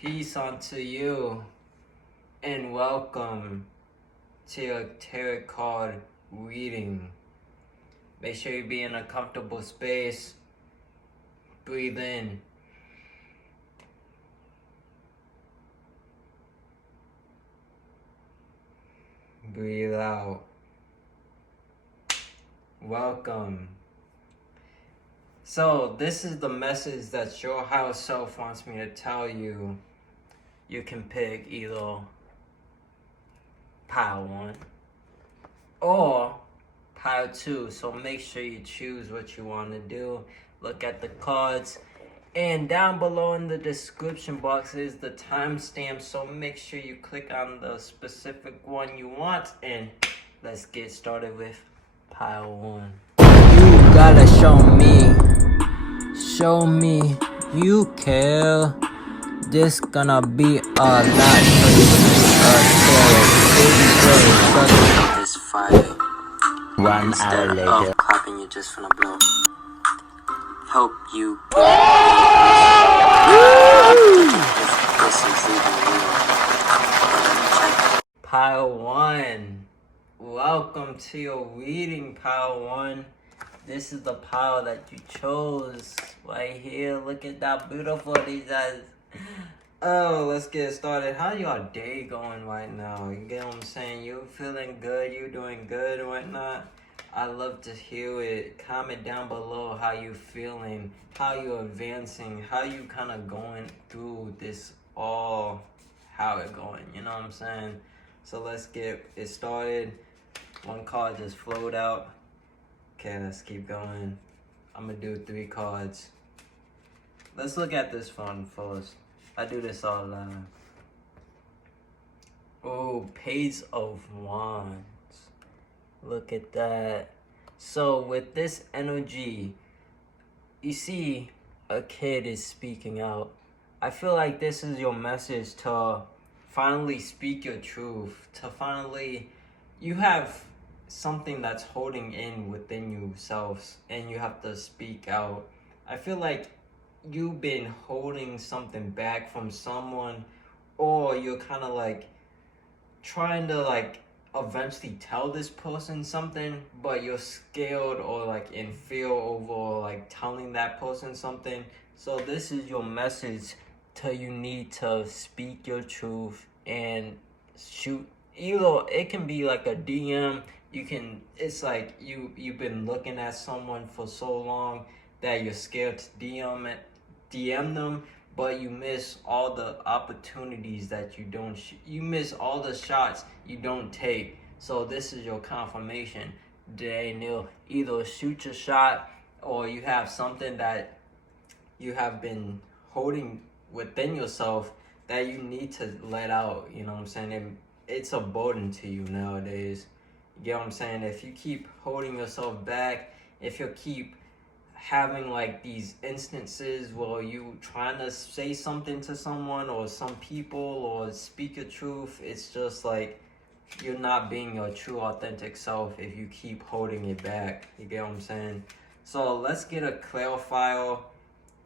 Peace unto you, and welcome to your tarot card reading. Make sure you be in a comfortable space. Breathe in. Breathe out. Welcome. So this is the message that your higher self wants me to tell you. You can pick either pile 1 or pile 2. So make sure you choose what you want to do. Look at the cards. And down below in the description box is the timestamp. So make sure you click on the specific one you want. And let's get started with pile 1. You gotta show me you care. This gonna be a lot for you. This fire. 1 hour later. Of clapping, you're just gonna blow. Help you get this is even real. Check. Pile 1. Welcome to your reading, pile 1. This is the pile that you chose right here. Look at that beautiful these eyes. Oh, let's get started. How your day going right now? You get what I'm saying? You feeling good? You doing good or whatnot? I love to hear it. Comment down below how you feeling, how you advancing, how you kind of going through this all, how it going. You know what I'm saying? So let's get it started. One card just flowed out. Okay, let's keep going. I'm gonna do 3 cards. Let's look at this one first. I do this all live. Oh, Page of Wands. Look at that. So with this energy, you see a kid is speaking out. I feel like this is your message to finally speak your truth. To finally, you have something that's holding in within yourselves and you have to speak out. I feel like you've been holding something back from someone, or you're kind of like trying to like eventually tell this person something, but you're scared or like in fear over like telling that person something. So this is your message to you need to speak your truth and shoot. Either it can be like a DM. It's like you've been looking at someone for so long that you're scared to DM them, but you miss all the opportunities that you don't you miss all the shots you don't take. So this is your confirmation. Daniel, either shoot your shot, or you have something that you have been holding within yourself that you need to let out. You know what I'm saying? It's a burden to you nowadays. You get what I'm saying? If you keep holding yourself back, if you keep having like these instances where you trying to say something to someone or some people or speak your truth, it's just like you're not being your true authentic self if you keep holding it back. You get what I'm saying? So let's get a clarifier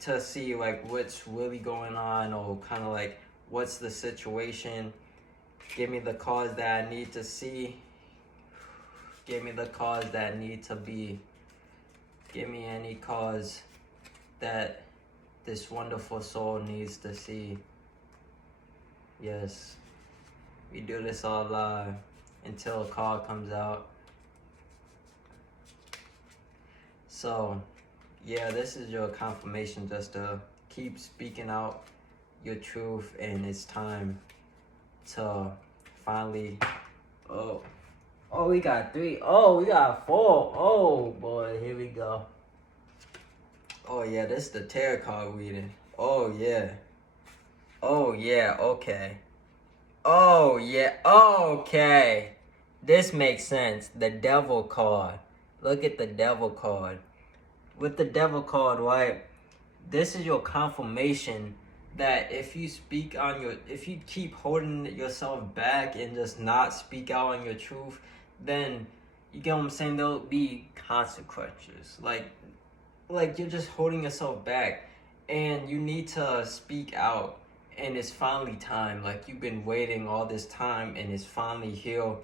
to see like what's really going on, or kind of like what's the situation. Give me the cards that I need to see. Give me the cards that need to be. Give me any cards that this wonderful soul needs to see. Yes. We do this all live until a card comes out. So, yeah, this is your confirmation just to keep speaking out your truth, and it's time to finally... Oh, we got 3. Oh, we got 4. Oh, boy, here we go. Oh, yeah, this is the tarot card reading. Oh, yeah. Oh, yeah, okay. Oh, yeah, okay. This makes sense. The Devil card. Look at the Devil card. With the Devil card, right, this is your confirmation that if you if you keep holding yourself back and just not speak out on your truth, then you get what I'm saying, there'll be consequences. Like you're just holding yourself back, and you need to speak out and it's finally time. Like, you've been waiting all this time, and it's finally here.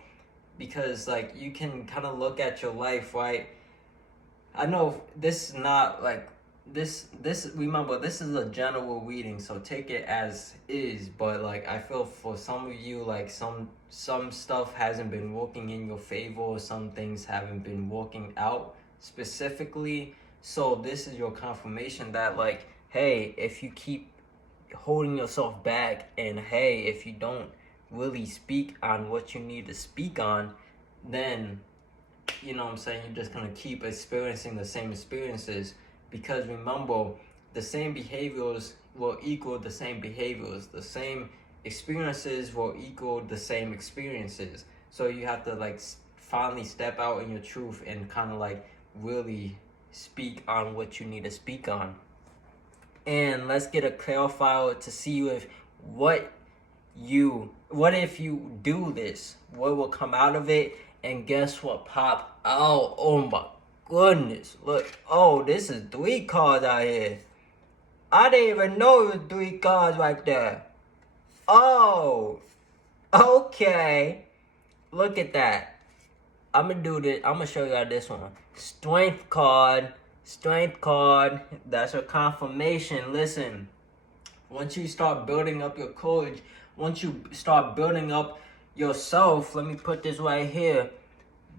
Because, like, you can kind of look at your life, right? I know this is not, like, remember, this is a general reading, so take it as is. But, like, I feel for some of you, like, some stuff hasn't been working in your favor, or some things haven't been working out specifically. So this is your confirmation that, like, hey, if you keep holding yourself back, and hey, if you don't really speak on what you need to speak on, then, you know what I'm saying, you're just gonna keep experiencing the same experiences. Because remember, the same behaviors will equal the same behaviors. The same experiences will equal the same experiences. So you have to, like, finally step out in your truth and kind of, like, really speak on what you need to speak on. And let's get a clarifier to see if what if you do this, what will come out of it. And guess what popped out? Oh my goodness, look. Oh, this is 3 cards out here. I didn't even know it was 3 cards right there. Oh, okay. Look at that. I'm gonna do this. I'm gonna show y'all this one. Strength card. That's a confirmation. Listen, once you start building up your courage, once you start building up yourself, let me put this right here,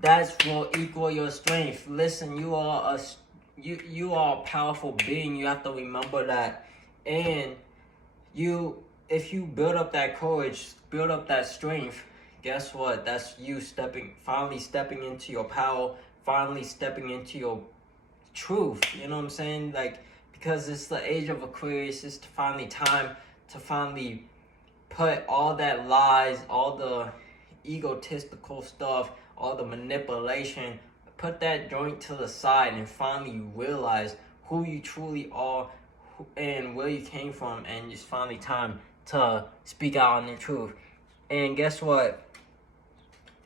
that's will equal your strength. Listen, you are a powerful being. You have to remember that. And if you build up that courage, build up that strength, guess what? That's you finally stepping into your power, finally stepping into your truth. You know what I'm saying? Like, because it's the age of Aquarius, it's finally time to finally put all that lies, all the egotistical stuff, all the manipulation, put that joint to the side and finally realize who you truly are and where you came from, and it's finally time to speak out on the truth. And guess what?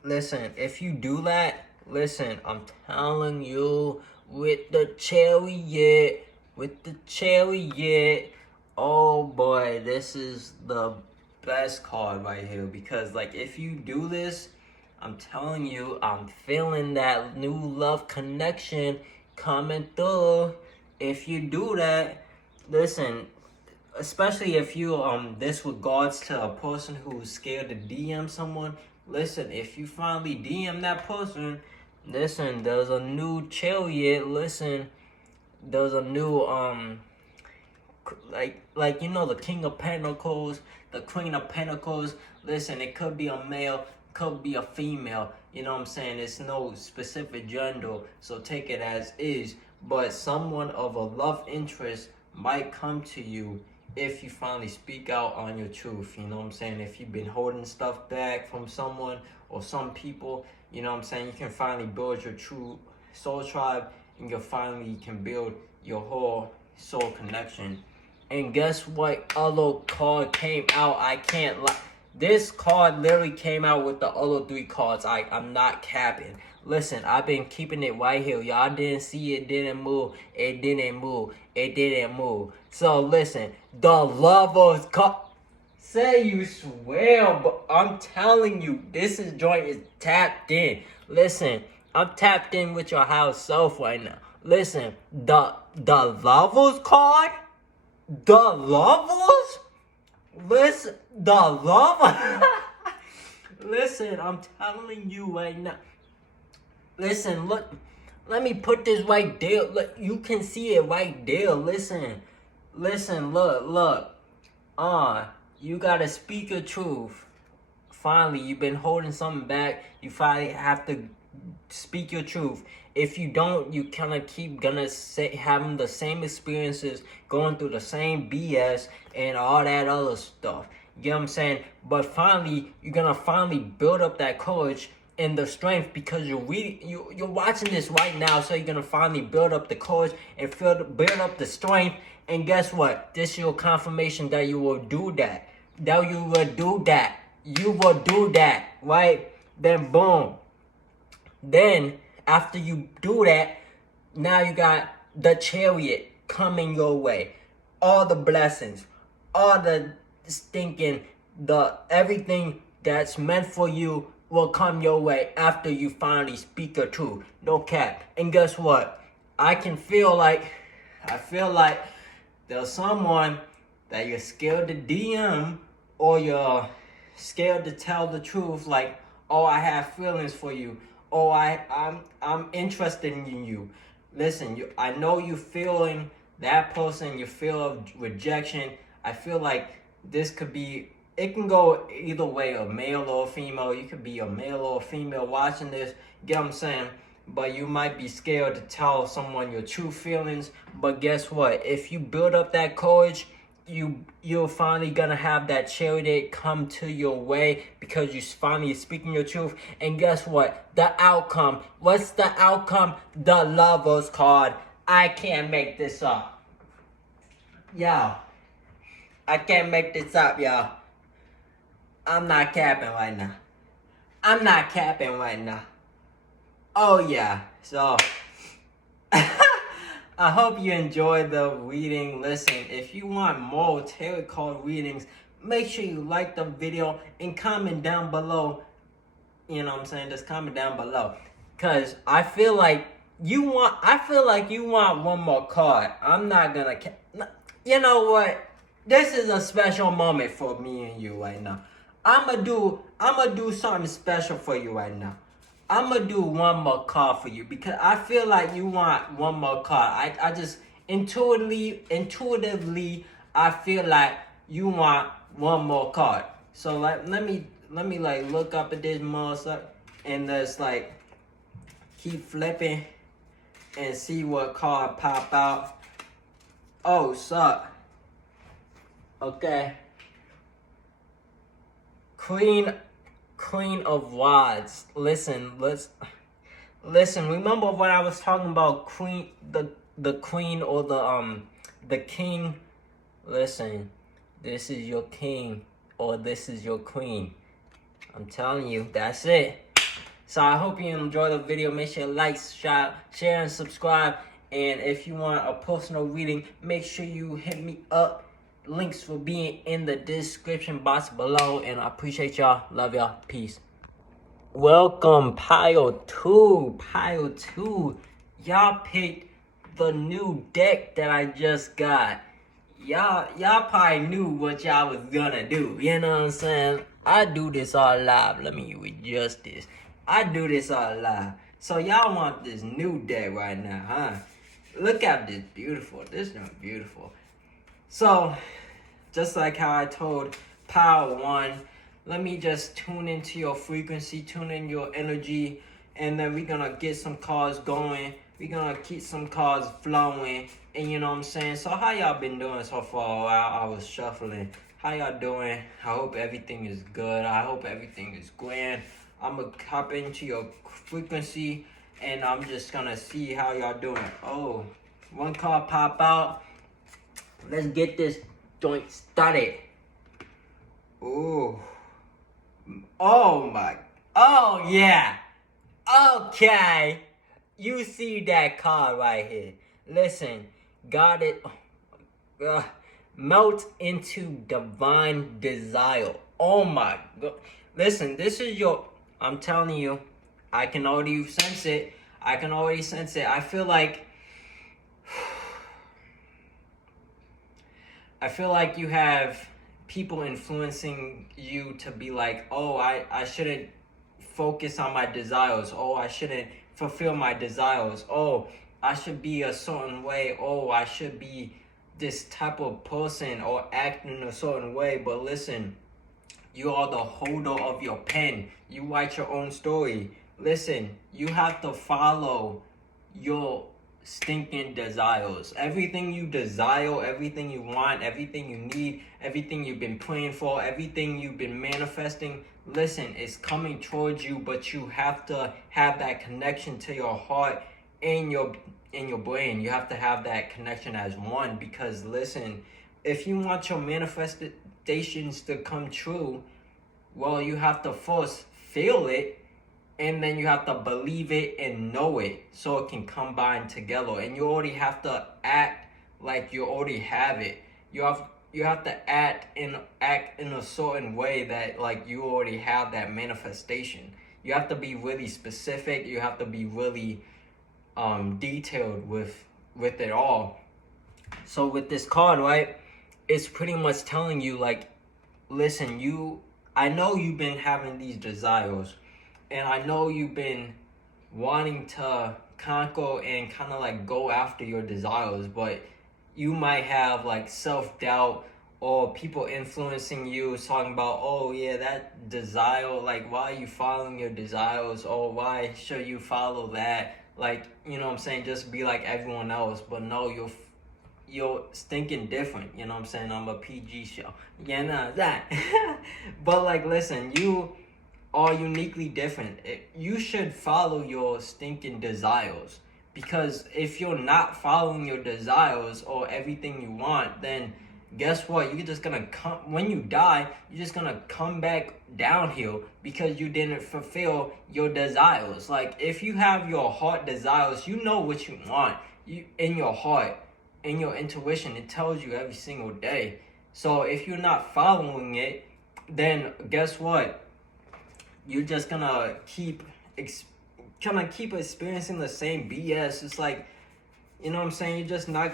Listen, if you do that, listen, I'm telling you, with the chariot, oh boy, this is the best card right here. Because, like, if you do this, I'm telling you, I'm feeling that new love connection coming through. If you do that, listen, especially if you this regards to a person who's scared to DM someone, listen, if you finally DM that person, listen, there's a new chariot. Listen, there's a new like you know, the King of Pentacles, the Queen of Pentacles. Listen, it could be a male, could be a female. You know what I'm saying? It's no specific gender, so take it as is. But someone of a love interest might come to you if you finally speak out on your truth. You know what I'm saying? If you've been holding stuff back from someone or some people, you know what I'm saying, you can finally build your true soul tribe, and you finally can build your whole soul connection. And guess what other card came out? I can't lie. This card literally came out with the other 3 cards. I'm not capping. Listen, I've been keeping it right here. Y'all didn't see it, didn't move. It didn't move. So listen, the Lovers card. Say you swear, but I'm telling you, this joint is tapped in. Listen, I'm tapped in with your higher self right now. Listen, the Lovers card? The Lovers? Listen, the Lovers. Listen, I'm telling you right now. Listen, look, let me put this right there. Look, you can see it right there. Listen, look. You gotta speak your truth. Finally, you've been holding something back. You finally have to speak your truth. If you don't, you kind of keep having the same experiences, going through the same BS and all that other stuff. You know what I'm saying? But finally, you're gonna finally build up that courage and the strength, because you're watching this right now. So you're gonna finally build up the courage and build up the strength. And guess what? This is your confirmation that you will do that. You will do that, right? Then boom. Then after you do that, now you got the Chariot coming your way. All the blessings, all the stinking everything that's meant for you will come your way after you finally speak your truth. No cap. And guess what? I feel like there's someone that you're scared to DM, or you're scared to tell the truth, like, oh, I have feelings for you. Oh, I'm interested in you. Listen, I know you feeling that person, you feel rejection. I feel like this could be, it can go either way, a male or a female. You could be a male or a female watching this, get what I'm saying? But you might be scared to tell someone your true feelings. But guess what? If you build up that courage, you're finally gonna have that charity come to your way, because you're finally speaking your truth. And guess what? The outcome. What's the outcome? The Lovers card. I can't make this up. Yo, I can't make this up, y'all. I'm not capping right now. I'm not capping right now. Oh yeah, so I hope you enjoyed the reading. Listen, if you want more tarot card readings, make sure you like the video and comment down below. You know what I'm saying? Just comment down below. Cause I feel like you want one more card. I'm not gonna you know what? This is a special moment for me and you right now. I'ma do something special for you right now. I'm gonna do one more card for you, because I feel like you want one more card. I just intuitively, I feel like you want one more card. So like, let me like look up at this monster and just like keep flipping and see what card pop out. Oh, suck. Okay. Queen of Wands. Listen. Remember when I was talking about the queen or the king? Listen, this is your king or this is your queen. I'm telling you, that's it. So I hope you enjoy the video. Make sure you like, share, and subscribe. And if you want a personal reading, make sure you hit me up. Links will be in the description box below. And I appreciate y'all. Love y'all. Peace. Welcome, Pile 2. Y'all picked the new deck that I just got. Y'all probably knew what y'all was gonna do. You know what I'm saying? I do this all live. Let me adjust this. I do this all live. So y'all want this new deck right now, huh? Look at this beautiful. This is beautiful. So, just like how I told Power 1, let me just tune into your frequency, tune in your energy, and then we're gonna get some cards going. We're gonna keep some cards flowing, and you know what I'm saying? So how y'all been doing so far while I was shuffling? How y'all doing? I hope everything is good. I hope everything is grand. I'm gonna hop into your frequency, and I'm just gonna see how y'all doing. Oh, one card pop out. Let's get this joint started. Ooh. Oh my. Oh yeah. Okay. You see that card right here. Listen. Got it. Melt into divine desire. Oh my God. Listen, this is your... I'm telling you. I can already sense it. I feel like... you have people influencing you to be like, oh, I shouldn't focus on my desires. Oh, I shouldn't fulfill my desires. Oh, I should be a certain way. Oh, I should be this type of person or act in a certain way. But listen, you are the holder of your pen. You write your own story. Listen, you have to follow your stinking desires. Everything you desire, everything you want, everything you need, everything you've been praying for, everything you've been manifesting, listen, it's coming towards you, but you have to have that connection to your heart and your brain. You have to have that connection as one, because listen, if you want your manifestations to come true, well, you have to first feel it, and then you have to believe it and know it so it can combine together. And you already have to act like you already have it. You you have to act in a certain way that like you already have that manifestation. You have to be really specific. You have to be really detailed with it all. So with this card, right, it's pretty much telling you like, listen, I know you've been having these desires, and I know you've been wanting to conquer and kind of like go after your desires, but you might have like self-doubt or people influencing you talking about, oh yeah, that desire, like why are you following your desires, or why should you follow that, like, you know what I'm saying, just be like everyone else. But no, you're thinking different, you know what I'm saying? I'm a PG show. Yeah, nah, that. But like, listen, you are uniquely different. You should follow your stinking desires. Because if you're not following your desires or everything you want, then guess what? You're just gonna come, when you die, you're just gonna come back downhill because you didn't fulfill your desires. Like, if you have your heart desires, you know what you want. You, in your heart, in your intuition, it tells you every single day. So if you're not following it, then guess what? You're just gonna keep experiencing the same BS. It's like, you know what I'm saying? You're just not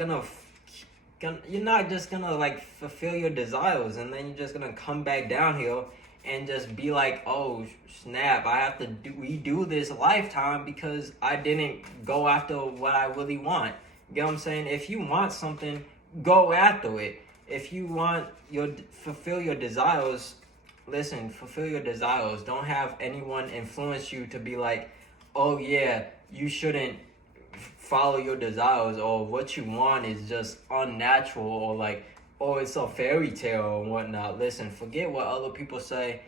you're not just gonna like fulfill your desires, and then you're just gonna come back downhill and just be like, oh snap, I have to redo this lifetime because I didn't go after what I really want. You get what I'm saying? If you want something, go after it. If you want fulfill your desires, listen, fulfill your desires. Don't have anyone influence you to be like, oh yeah, you shouldn't follow your desires, or what you want is just unnatural, or like, oh, it's a fairy tale or whatnot. Listen, forget what other people say.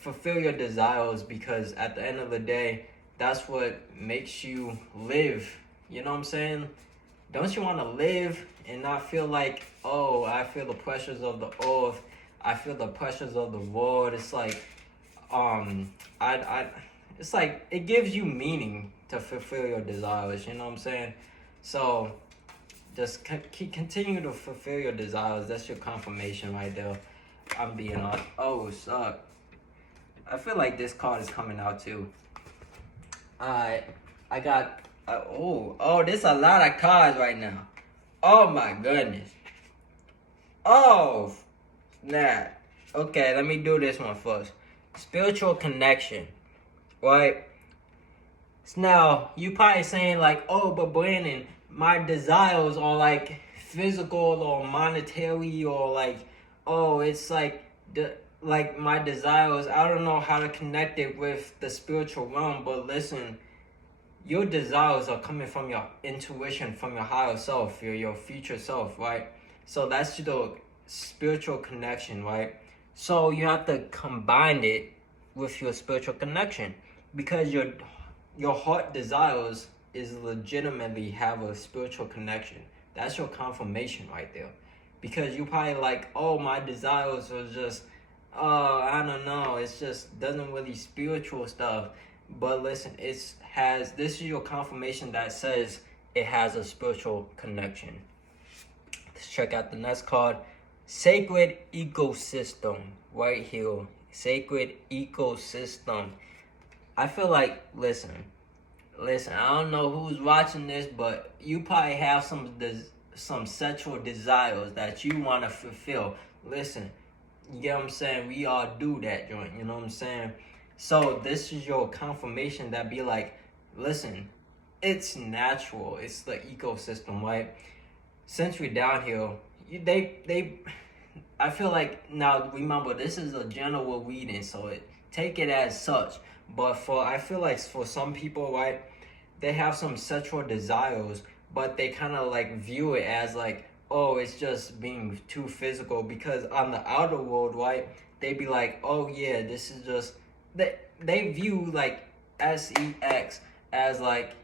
Fulfill your desires, because at the end of the day, that's what makes you live. You know what I'm saying? Don't you want to live and not feel like, oh, I feel the pressures of the earth, I feel the pressures of the world? It's like, it's like, it gives you meaning to fulfill your desires. You know what I'm saying? So just continue to fulfill your desires. That's your confirmation right there. I'm being on. Oh, suck. I feel like this card is coming out too. I got. There's a lot of cards right now. Oh my goodness. Oh, nah. Okay, let me do this one first. Spiritual connection, right? So now you probably saying like, oh, but Brandon, my desires are like physical or monetary, or like, oh, it's like like my desires, I don't know how to connect it with the spiritual realm. But listen, your desires are coming from your intuition, from your higher self, your future self, right? So that's the spiritual connection, right? So you have to combine it with your spiritual connection, because your heart desires is legitimately have a spiritual connection. That's your confirmation right there. Because you probably like, oh, my desires are just, I don't know, it's just doesn't really spiritual stuff. But listen, this is your confirmation that says it has a spiritual connection. Let's check out the next card. Sacred ecosystem, right here. Sacred ecosystem. I feel like, listen, I don't know who's watching this, but you probably have some sexual desires that you want to fulfill. Listen, you get what I'm saying? We all do that joint, you know what I'm saying? So this is your confirmation that be like, listen, it's natural. It's the ecosystem, right? Since we're down here, I feel like, now remember, this is a general reading, so take it as such. But I feel like for some people, right, they have some sexual desires, but they kind of like view it as like, oh, it's just being too physical. Because on the outer world, right, they be like, oh yeah, this is just, they view like sex as like,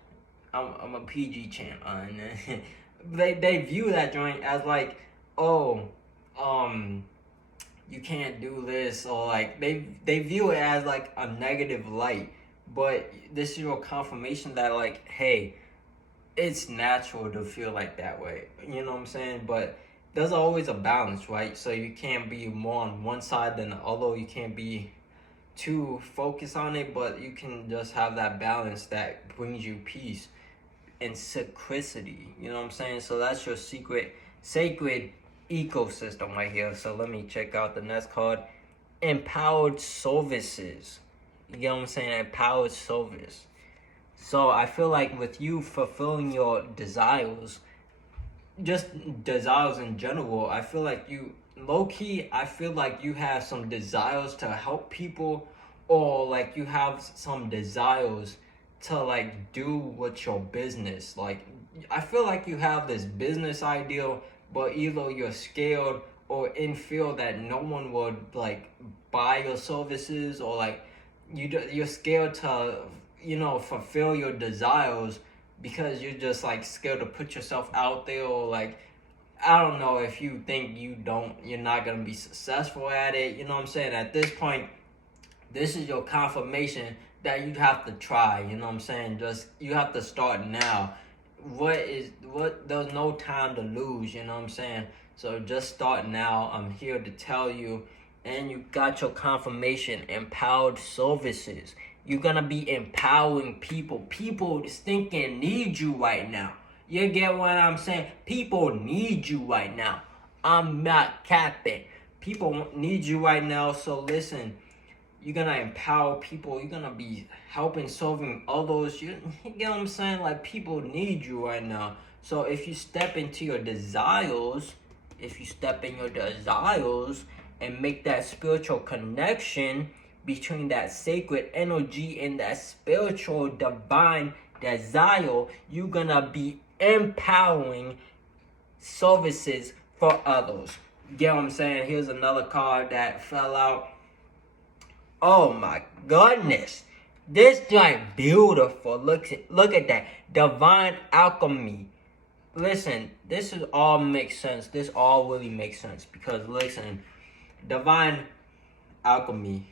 I'm a PG champ. They view that joint as like, oh, you can't do this, or like they view it as like a negative light. But this is your confirmation that like, hey, it's natural to feel like that way. You know what I'm saying? But there's always a balance, right? So you can't be more on one side than the other. You can't be too focused on it, but you can just have that balance that brings you peace and synchronicity. You know what I'm saying? So that's your sacred ecosystem right here. So let me check out the next card. Empowered services. You get what I'm saying? Empowered service. So I feel like with you fulfilling your desires, just desires in general, I feel like you low-key, I feel like you have some desires to help people, or like you have some desires to like do with your business. Like I feel like you have this business idea, but either you're scared or in fear that no one would like buy your services, or like you're scared to fulfill your desires because you're just like scared to put yourself out there, or like I don't know, if you think you're not gonna be successful at it. You know what I'm saying? At this point, this is your confirmation that you have to try. You know what I'm saying? Just you have to start now. There's no time to lose. You know what I'm saying? So just start now. I'm here to tell you, and you got your confirmation. Empowered services. You're gonna be empowering people. People stinking need you right now. You get what I'm saying? People need you right now. I'm not capping. People need you right now. So listen, you're gonna empower people. You're gonna be helping, solving others. You get what I'm saying? Like, people need you right now. So if you step into your desires, and make that spiritual connection between that sacred energy and that spiritual divine desire, you're gonna be empowering services for others. Get what I'm saying? Here's another card that fell out. Oh my goodness, this joint beautiful. Look at that divine alchemy. Listen, this is all makes sense. This all really makes sense because listen, divine alchemy.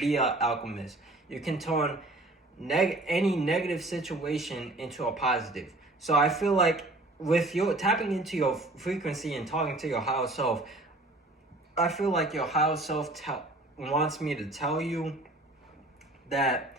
Be an alchemist. You can turn any negative situation into a positive. So I feel like with your tapping into your frequency and talking to your higher self, I feel like your higher self wants me to tell you that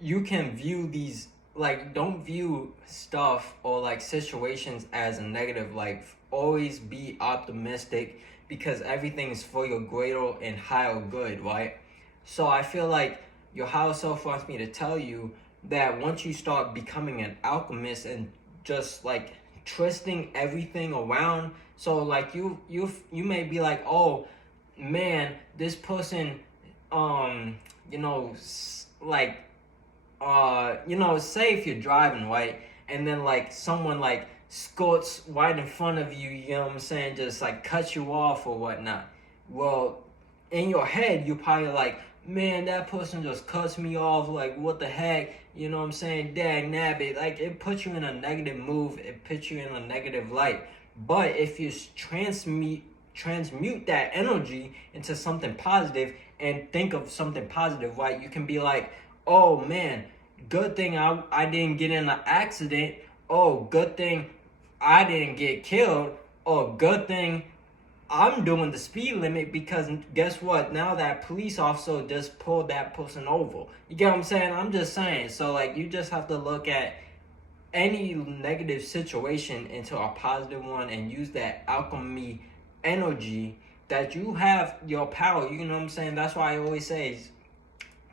you can view these, like, don't view stuff or like situations as a negative. Like, always be optimistic because everything is for your greater and higher good, right? So I feel like your higher self wants me to tell you that once you start becoming an alchemist and just like twisting everything around, so like you may be like, oh man, this person, say if you're driving, right, and then like someone like skirts right in front of you, you know what I'm saying, just like cuts you off or whatnot. Well, in your head, you're probably like, man, that person just cuts me off, like, what the heck, you know what I'm saying, dang nabbit. Like, it puts you in a negative mood, it puts you in a negative light. But if you transmute that energy into something positive and think of something positive, right, you can be like, oh man, good thing I didn't get in an accident. Oh, good thing I didn't get killed. Oh, good thing I'm doing the speed limit because guess what? Now that police officer just pulled that person over. You get what I'm saying? I'm just saying. So like, you just have to look at any negative situation into a positive one and use that alchemy energy that you have your power. You know what I'm saying? That's why I always say,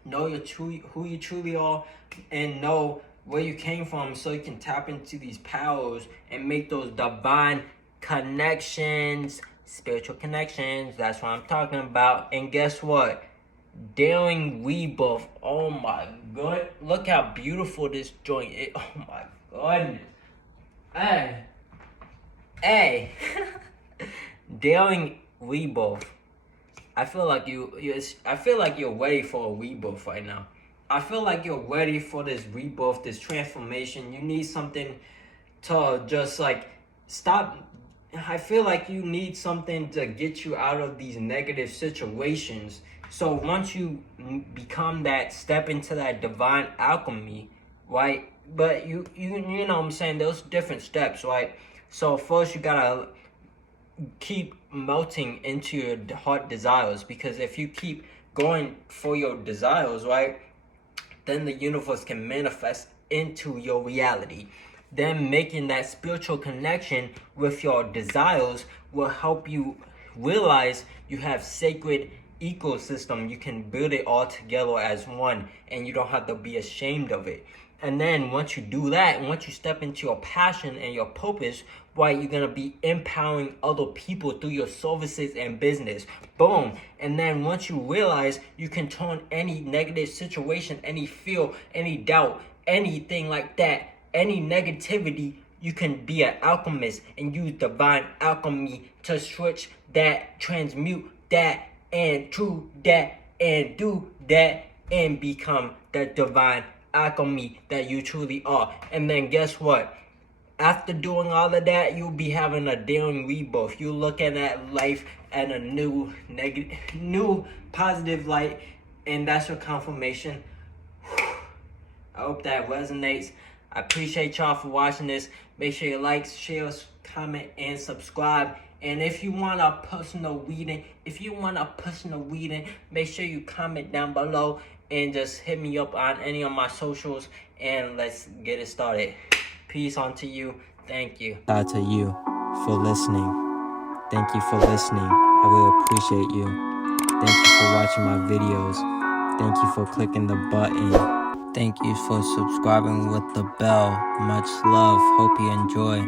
know who you truly are and know where you came from so you can tap into these powers and make those divine connections, spiritual connections. That's what I'm talking about. And guess what? Daring rebirth. Oh my god, look how beautiful this joint is. Oh my goodness. Hey Daring rebirth. I feel like you're ready for a rebirth right now. I feel like you're ready for this rebirth, this transformation. You need something to just like stop. I feel like you need something to get you out of these negative situations. So once you become that, step into that divine alchemy, right? But you know what I'm saying? There's different steps, right? So first you gotta keep melting into your heart desires, because if you keep going for your desires, right, then the universe can manifest into your reality. Then making that spiritual connection with your desires will help you realize you have sacred ecosystem. You can build it all together as one, and you don't have to be ashamed of it. And then once you do that, and once you step into your passion and your purpose, right, you're gonna be empowering other people through your services and business. Boom. And then once you realize you can turn any negative situation, any fear, any doubt, anything like that, any negativity, you can be an alchemist and use divine alchemy to switch that, transmute that, and do that, and do that, and become the divine alchemy that you truly are. And then guess what? After doing all of that, you'll be having a daring rebirth. You're looking at life at a new positive light, and that's your confirmation. I hope that resonates. I appreciate y'all for watching this. Make sure you like, share, comment, and subscribe. And if you want a personal reading, make sure you comment down below and just hit me up on any of my socials, and let's get it started. Peace unto you. Thank you. Shout out to you for listening. Thank you for listening. I really appreciate you. Thank you for watching my videos. Thank you for clicking the button. Thank you for subscribing with the bell. Much love. Hope you enjoy.